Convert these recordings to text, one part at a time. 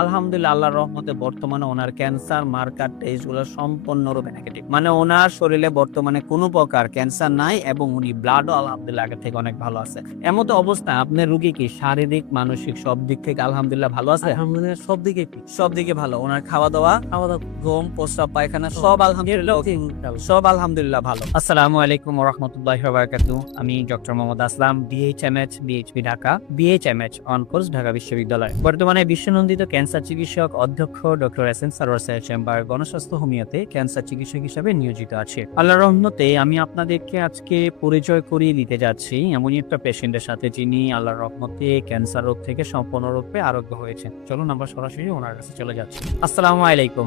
আলহামদুলিল্লাহ আল্লাহর রহমতে বর্তমানে ওনার ক্যান্সার মার্কার টেস্ট গুলো সম্পূর্ণরূপে নেগেটিভ। মানে ওনার শরীরে বর্তমানে কোনো প্রকার ক্যান্সার নাই এবং উনি ব্লাডও আলহামদুলিল্লাহ আগের থেকে অনেক ভালো আছে। এমত অবস্থায় আপনার রোগী কি শারীরিক মানসিক সব দিক থেকে আলহামদুলিল্লাহ ভালো আছে? আলহামদুলিল্লাহ সব দিকে ঠিক। সব দিকে ভালো। ওনার খাওয়া দাওয়া, খাওয়া দাওয়া ঘুম, প্রস্রাব, পায়খানা সব আলহামদুলিল্লাহ okay, সব আলহামদুলিল্লাহ ভালো। আসসালামু আলাইকুম ওয়া রাহমাতুল্লাহি ওয়া বারাকাতুহু। আমি doctor Mohammad Aslam, BHMH, BHP Dhaka, BHMH on course Dhaka বিশ্ববিদ্যালয়। বর্তমানে বিশ্বনন্দিত ক্যান্সার চিকিৎসক অধ্যক্ষ ডক্টর এস এন সারোয়ার স্যারের চেম্বার গণস্বাস্থ্য হোমিওতে ক্যান্সার চিকিৎসক হিসেবে নিয়োজিত আছে। আল্লাহর রহমতে আমি আপনাদেরকে আজকে পরিচয় করিয়ে দিতে যাচ্ছি এমনই একটা পেশেন্টের সাথে যিনি আল্লাহর রহমতে ক্যান্সার রোগ থেকে সম্পূর্ণরূপে আরোগ্য হয়েছেন। চলুন আমরা সরাসরি ওনার কাছে চলে যাচ্ছি। আসসালামু আলাইকুম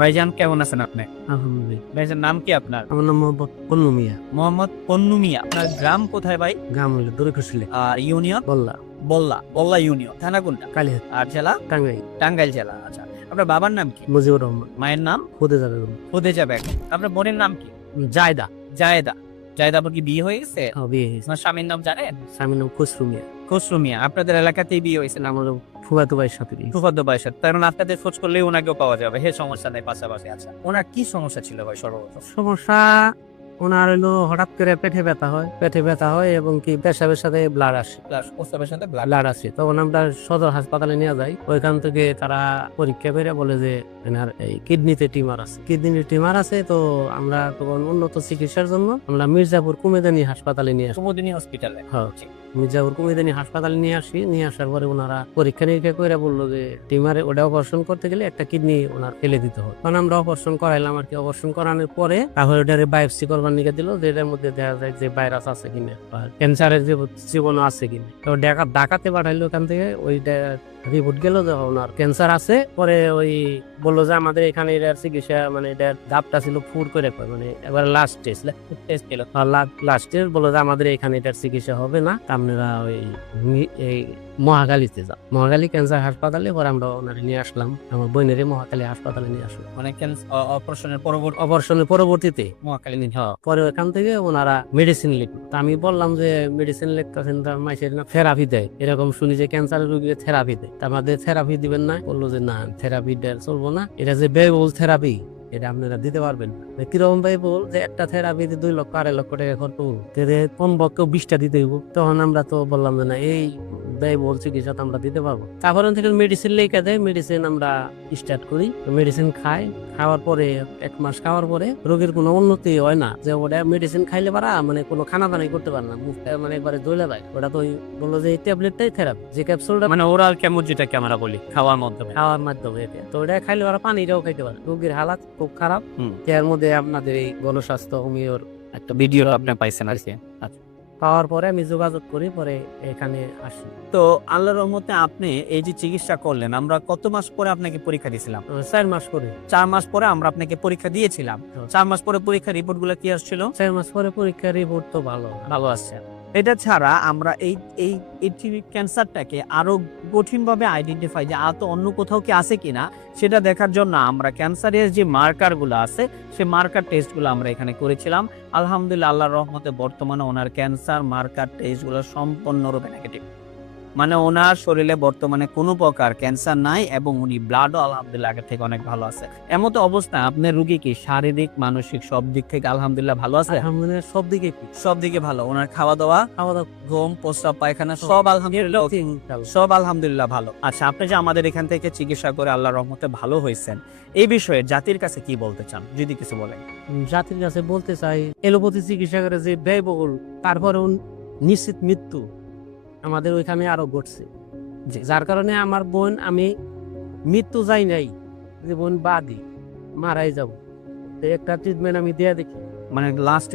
ভাইজান, কেমন আছেন আপনি? আলহামদুলিল্লাহ। ভাইজান নাম কি আপনার? আমার নাম মোহাম্মদ পন্নু মিয়া। মোহাম্মদ পন্নু মিয়া। আপনার গ্রাম কোথায় ভাই? গ্রাম হইল দরিকুশিলে আর ইউনিয়ন? বললা বল্লা। বল্লা ইউনিয়ন। থানা কোনটা? কালিহাত আর জেলা? টাঙ্গাইল। টাঙ্গাইল জেলা। আচ্ছা, আপনার বাবার নাম কি? মুজিবুর রহমান। মায়ের নাম? খুদে যাবে খুদেজা বেগম। আপনার বোনের নাম কি? জায়দা। জায়েদা। জায়েদা আপনার কি বিয়ে হয়ে গেছে? বিয়ে হয়েছে। আপনার স্বামীর নাম জানেন? স্বামীর নাম খসরু মিয়া। খসরু মিয়া। আপনাদের এলাকাতেই বিয়ে হয়েছে? আমার ফুফাতো ভাইয়ের সাথে বিয়ে। ফুফাতো ভাইয়ের সাথে। তার মানে আপনাদের খোঁজ করলেই ওনাকেও পাওয়া যাবে। হে, সমস্যা নেই, পাশাপাশি। আচ্ছা, ওনার কি সমস্যা ছিল ভাই সর্বপ্রথম? সমস্যা ওনার হইলো হঠাৎ করে পেটে ব্যথা হয় এবং কি পেশাবের সাথে ব্লাড আসে। প্রস্রাবের সাথে ব্লাড। ব্লাড আসে, তখন আমরা সদর হাসপাতালে নিয়ে যাই। ওইখান থেকে তারা পরীক্ষা করে বলে যে এনার এই কিডনিতে টিমার আছে। তো আমরা তখন উন্নত চিকিৎসার জন্য আমরা মির্জাপুর কুমেদানি হাসপাতালে নিয়ে আসি। কুমুদিনী হসপিটালে? হ্যাঁ, মির্জাপুর কুমেদানি হাসপাতালে নিয়ে আসার পরে ওনারা পরীক্ষা নিরীক্ষা করে বললো যে টিমারে ওটা অপারেশন করতে গেলে একটা কিডনি ওনার ফেলে দিতে হবে। তখন আমরা অপারেশন করাইলাম আর কি। অপারেশন করানোর পরে তারপরে ওটারে বায়োপসি করবার নিয়ে দিল, যে এটার মধ্যে দেখা যায় যে ভাইরাস আছে কিনা বা ক্যান্সারের যে জীবাণু আছে কিনা। তো ঢাকাতে পাঠাইলো। ওখান থেকে ওইটা রিপোর্ট গেল যে ওনার ক্যান্সার আছে। পরে ওই বললো যে আমাদের এখানে এটার চিকিৎসা মানে এটার ধাপটা ছিল ফুর করে মানে এবার লাস্ট টেস্ট ছিল। লাস্ট টেস্ট বললো যে আমাদের এখানে এটার চিকিৎসা হবে না, আপনারা ওই এই মহাখালীতে যাও। মহাখালী ক্যান্সার হাসপাতালে। পরে আমরা ওনারে নিয়ে আসলাম, আমার বোনের মহাখালী হাসপাতালে নিয়ে আসলাম। মানে অপারেশনের পরবর্তীতে মহাকালী নিন। পরে ওখান থেকে ওনারা মেডিসিন লিখলো। তা আমি বললাম যে মেডিসিন লিখতেছেন মাইসের না থেরাপি দেয়, এরকম শুনি যে ক্যান্সারের রোগীকে থেরাপি দেয়। তা আমাদের থেরাপি দিবেন না? বললো যে না, থেরাপি চলবো না, এটা যে ব্যয়বহুল থেরাপি এটা আপনারা দিতে পারবেন না। কিরকম ভাই বল যে একটা থেরাপিতে 2 লক্ষ 2.5 লক্ষ টাকা খরচ কমপক্ষে 20টা দিতে হইব। তখন আমরা তো বললাম যে না, এই ব্যয়বহুল চিকিৎসা তো আমরা দিতে পারবো। তারপরে থেকে মেডিসিন লেখা দেয়, মেডিসিন আমরা স্টার্ট করি। মেডিসিন খাওয়ার পরে 1 মাস খাওয়ার পরে রোগীর কোনো উন্নতি হয় না। যে ওটা মেডিসিন খাইলে পারা মানে কোনো খানা দানাই করতে পারে না, মুখটা মানে একবারে জ্বলে যায়। ওটা তো বললো যে এই ট্যাবলেটটাই থেরাপি, যে ক্যাপসুলটা মানে ওরাল কেমন, যেটাকে আমরা বলি খাওয়ার মাধ্যমে। তো ওটা খাইলে ওরা পানিটাও খাইতে পারে। রোগীর হালাত খুব খারাপ। এর মধ্যে আপনাদের এই গণস্বাস্থ্য হোমিওর একটা ভিডিও আপনি পাইছেন আর কি। আচ্ছা, পাওয়ার পরে আমি যোগাযোগ করি, পরে এখানে আসি। তো আল্লাহর রহমতে আপনি এই যে চিকিৎসা করলেন, আমরা কত মাস পরে আপনাকে পরীক্ষা দিয়েছিলাম? 4 মাস পরে। 4 মাস পরে আমরা আপনাকে পরীক্ষা দিয়েছিলাম। 4 মাস পরে পরীক্ষা রিপোর্ট গুলো কি আসছিল? 4 মাস পরে পরীক্ষা রিপোর্ট তো ভালো আসছে। এটা ছাড়া আমরা এই ক্যান্সারটাকে আরো কঠিন ভাবে আইডেন্টিফাই যে আর তো অন্য কোথাও কি আছে কিনা সেটা দেখার জন্য আমরা ক্যান্সারের যে মার্কার গুলো আছে সেই মার্কার টেস্ট গুলো আমরা এখানে করেছিলাম। আলহামদুলিল্লাহ আল্লাহর রহমতে বর্তমানে ওনার ক্যান্সার মার্কার টেস্ট গুলো সম্পূর্ণরূপে নেগেটিভ। মানে ওনার শরীরে বর্তমানে কোনো প্রকার ক্যান্সার নাই এবং উনি ব্লাডও আলহামদুলিল্লাহ আগের থেকে অনেক ভালো আছে। এমতো অবস্থায় আপনার রোগী কি শারীরিক মানসিক সব দিক থেকে আলহামদুলিল্লাহ ভালো আছে? আলহামদুলিল্লাহ সব দিকে ভালো। ওনার খাওয়া দাওয়া, ঘুম, প্রস্রাব, পায়খানা সব আলহামদুলিল্লাহ ভালো। আচ্ছা, আপনি যে আমাদের এখান থেকে চিকিৎসা করে আল্লাহর রহমতে ভালো হয়েছেন, এই বিষয়ে জাতির কাছে কি বলতে চান যদি কিছু বলেন? জাতির কাছে বলতে চাই, এলোপ্যাথি চিকিৎসা করে যে ব্যয়বহুল, তারপরে নিশ্চিত মৃত্যু আমাদের ওইখানে আরো ঘটছে। যার কারণে আমার বোন, আমি মৃত্যু যাই নাই, যে বোন বাদী মারাই যাব, একটা ট্রিটমেন্ট আমি দিয়ে দেখি। মানে লাস্ট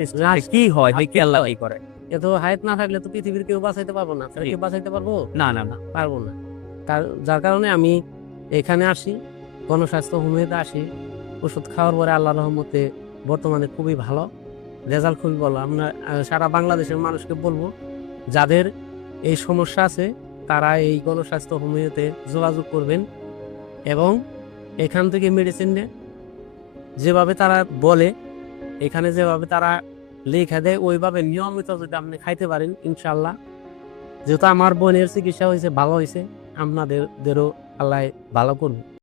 কি হয় কি আল্লাহ কি করে? এত হায়াত না থাকলে তো পৃথিবীর কেউ বাঁচাইতে পারবো না। কেউ বাঁচাইতে পারবো না, পারবো না। যার কারণে আমি এখানে আসি, গণস্বাস্থ্য হোমিওতে আসি। ওষুধ খাওয়ার পরে আল্লাহ রহমতে বর্তমানে খুবই ভালো রেজাল্ট, খুবই ভালো। আমরা সারা বাংলাদেশের মানুষকে বলবো, যাদের এই সমস্যা আছে তারা এই গণস্বাস্থ্য হোমিওতে যোগাযোগ করবেন এবং এখান থেকে মেডিসিন নেন। যেভাবে তারা বলে, এখানে যেভাবে তারা লেখা দেয়, ওইভাবে নিয়মিত যদি আপনি খাইতে পারেন, ইনশাল্লাহ, যেহেতু আমার বোনের চিকিৎসা হয়েছে, ভালো হয়েছে, আপনাদেরও আল্লাহ ভালো করবে।